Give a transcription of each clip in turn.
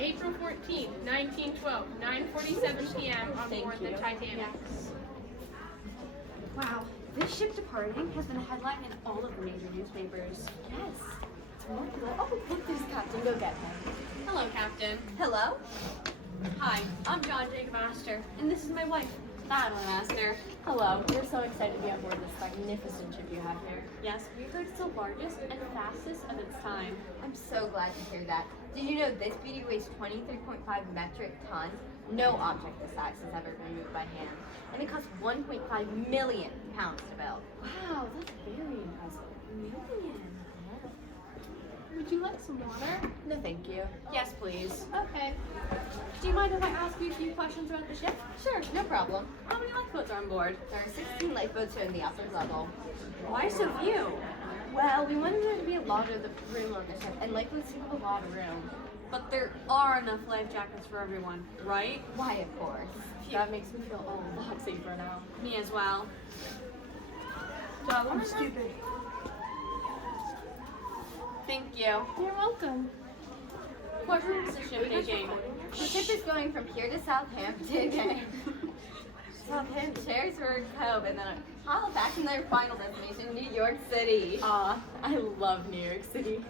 April 14th, 1912, 9:47 p.m. on board the Titanic. Wow, this ship departing has been a headline in all of the major newspapers. Yes. It's remarkable. Oh, look, there's Captain. Go get him. Hello, Captain. Hello? Hi, I'm John Jacob Astor, and this is my wife, Madeline Astor. Hello, we're so excited to be on board this magnificent ship you have here. Yes, we heard it's the largest and fastest of its time. I'm so glad to hear that. Did you know this beauty weighs 23.5 metric tons? No object this size has ever been moved by hand. And it costs 1.5 million pounds to build. Wow, that's very impressive. Million. Would you like some water? No, thank you. Yes, please. Okay. Do you mind if I ask you a few questions about the ship? Sure, no problem. How many lifeboats are on board? There are 16 lifeboats here in the upper level. Why so few? Well, we wanted there to be a lot of room on the ship, and lifeboats take up a lot of room. But there are enough life jackets for everyone, right? Why, of course. That makes me feel a lot safer now. Me as well. I'm stupid. Thank you. You're welcome. What room is the ship taking? The ship is going from here to Southampton. Southampton, Sherrisburg Cove, and then Halifax, and their final destination, New York City. I love New York City.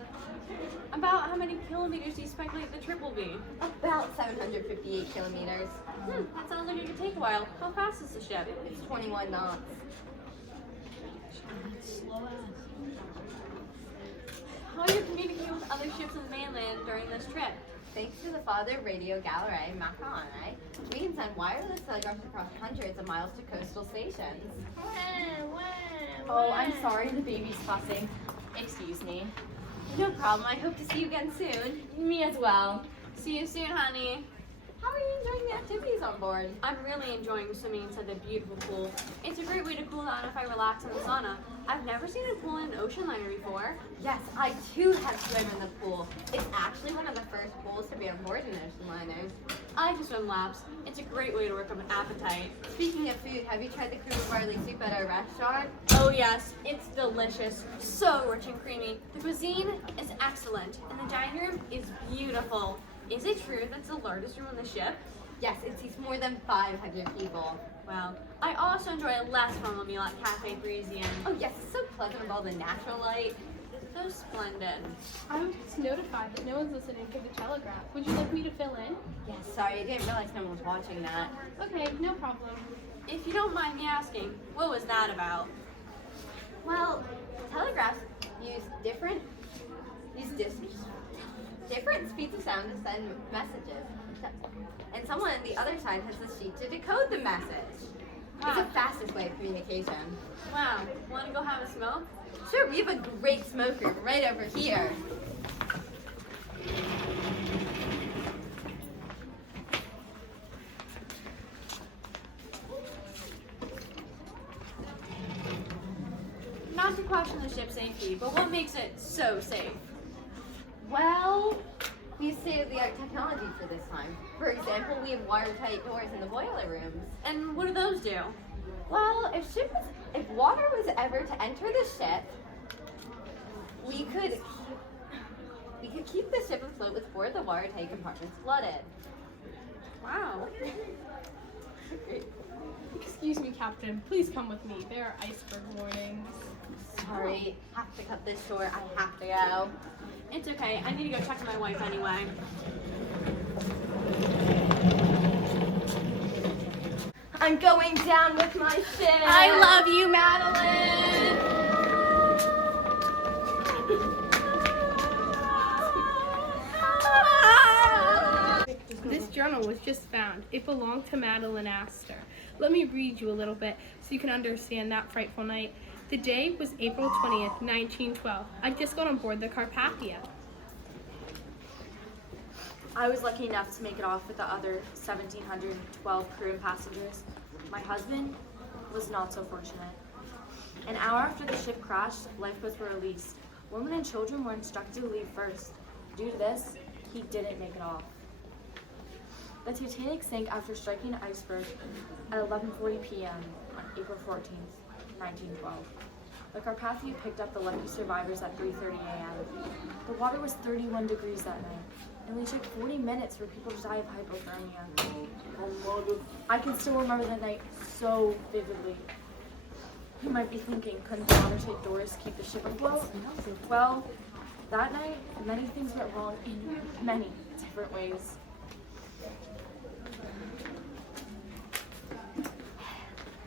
About how many kilometers do you speculate the trip will be? About 758 kilometers. That sounds like it could take a while. How fast is the ship? It's 21 knots. How are you communicating with other ships on the mainland during this trip? Thanks to the Father Radio Gallery Macaroni, we can send wireless telegraphs across hundreds of miles to coastal stations. Oh, I'm sorry, the baby's fussing. Excuse me. No problem. I hope to see you again soon. Me as well. See you soon, honey. How are you enjoying the activities on board? I'm really enjoying swimming inside the beautiful pool. It's a great way to cool down if I relax in the sauna. I've never seen a pool in an ocean liner before. Yes, I too have swum in the pool. It's actually one of the first pools to be on board an ocean liner. I like to swim laps. It's a great way to work up an appetite. Speaking of food, have you tried the cream of barley soup at our restaurant? Oh yes, it's delicious. So rich and creamy. The cuisine is excellent, and the dining room is beautiful. Is it true that's the largest room on the ship? Yes, it seats more than 500 people. Wow. I also enjoy a less formal meal at Cafe Parisian. Oh yes, it's so pleasant with all the natural light. It's so splendid. I was notified that no one's listening to the telegraph. Would you like me to fill in? Yes, sorry, I didn't realize no one was watching that. Okay, no problem. If you don't mind me asking, what was that about? Well, telegraphs use different speeds of sound to send messages. And someone on the other side has the sheet to decode the message. It's the fastest way of communication. Wow. Want to go have a smoke? Sure, we have a great smoke room right over here. Not to question the ship's safety, but what makes it so safe? Well, we use state-of-the-art technology for this time. For example, we have watertight doors in the boiler rooms. And what do those do? Well, if water was ever to enter the ship, we could keep the ship afloat with 4 of the watertight compartments flooded. Wow. Excuse me, Captain. Please come with me. There are iceberg warnings. Sorry, have to cut this short. I have to go. It's okay. I need to go check on my wife anyway. I'm going down with my ship. I love you, Madeline! This journal was just found. It belonged to Madeline Astor. Let me read you a little bit so you can understand that frightful night. The day was April 20th, 1912. I just got on board the Carpathia. I was lucky enough to make it off with the other 1,712 crew and passengers. My husband was not so fortunate. An hour after the ship crashed, lifeboats were released. Women and children were instructed to leave first. Due to this, he didn't make it off. The Titanic sank after striking an iceberg at 11:40 p.m. on April 14th, 1912. The Carpathia picked up the lucky survivors at 3:30 a.m. The water was 31 degrees that night, It only took 40 minutes for people to die of hypothermia. I can still remember the night so vividly. You might be thinking, couldn't the watertight doors keep the ship afloat? Well, that night, many things went wrong in many different ways.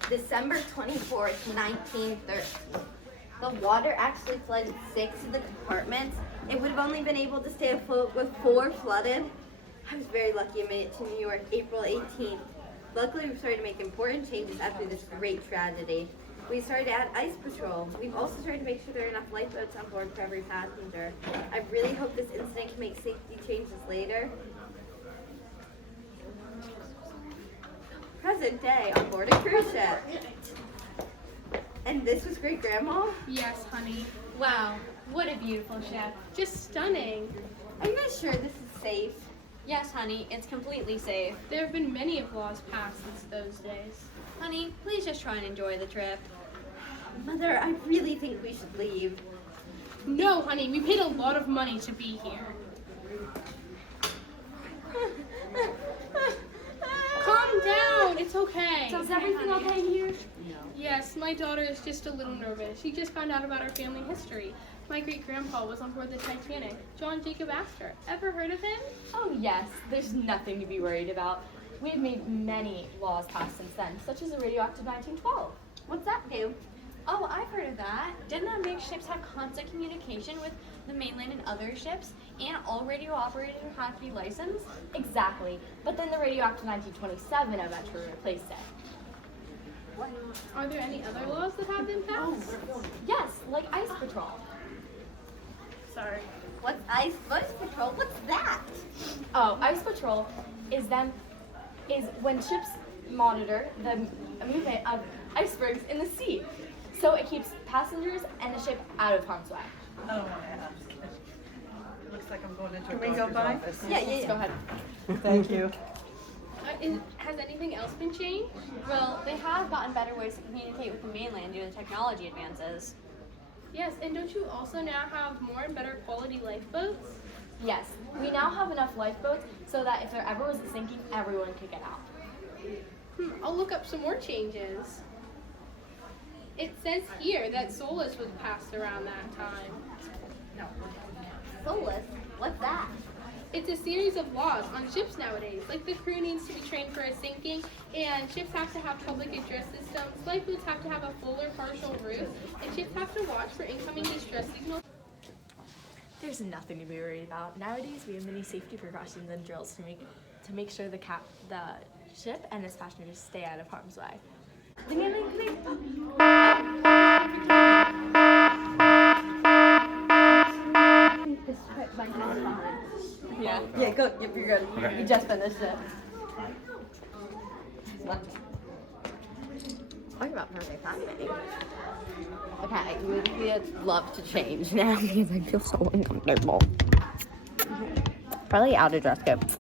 December 24th, 1930. The water actually flooded 6 of the compartments. It would have only been able to stay afloat with 4 flooded. I was very lucky I made it to New York April 18th. Luckily, we started to make important changes after this great tragedy. We started to add ice patrol. We've also started to make sure there are enough lifeboats on board for every passenger. I really hope this incident can make safety changes later. Present day on board a cruise ship. And this was Great Grandma? Yes, honey. Wow, what a beautiful ship. Just stunning. Are you guys sure this is safe? Yes, honey, it's completely safe. There have been many of laws passed since those days. Honey, please just try and enjoy the trip. Mother, I really think we should leave. No, honey, we paid a lot of money to be here. Calm down, it's okay. Is everything okay here? Yes, my daughter is just a little nervous. She just found out about our family history. My great-grandpa was on board the Titanic, John Jacob Astor. Ever heard of him? Oh yes, there's nothing to be worried about. We have made many laws passed since then, such as the Radioactive 1912. What's that do? Oh, I've heard of that. Didn't that make ships have constant communication with the mainland and other ships? And all radio operators have to be licensed? Exactly, but then the Radioactive 1927 eventually replaced it. Are there any other laws that have been passed? Yes, like ice patrol. Sorry. What's ice patrol? What's that? Oh, ice patrol is when ships monitor the movement of icebergs in the sea. So it keeps passengers and the ship out of harm's way. Oh, yeah. Looks like I'm going into a Can we go doctor's by? office. Yeah. Go ahead. Thank you. Has anything else been changed? Well, they have gotten better ways to communicate with the mainland due to technology advances. Yes, and don't you also now have more and better quality lifeboats? Yes, we now have enough lifeboats so that if there ever was a sinking, everyone could get out. I'll look up some more changes. It says here that Solus was passed around that time. Solus? What's that? It's a series of laws on ships nowadays, like the crew needs to be trained for a sinking, and ships have to have public address systems, lifeboats have to have a full or partial roof, and ships have to watch for incoming distress signals. There's nothing to be worried about. Nowadays, we have many safety precautions and drills to make sure the ship and its passengers stay out of harm's way. Yeah, go. Yep, you're good. Okay. You just finished it. Talk about perfect timing. Okay, we'd love to change now because I feel so uncomfortable. Probably out of dress code.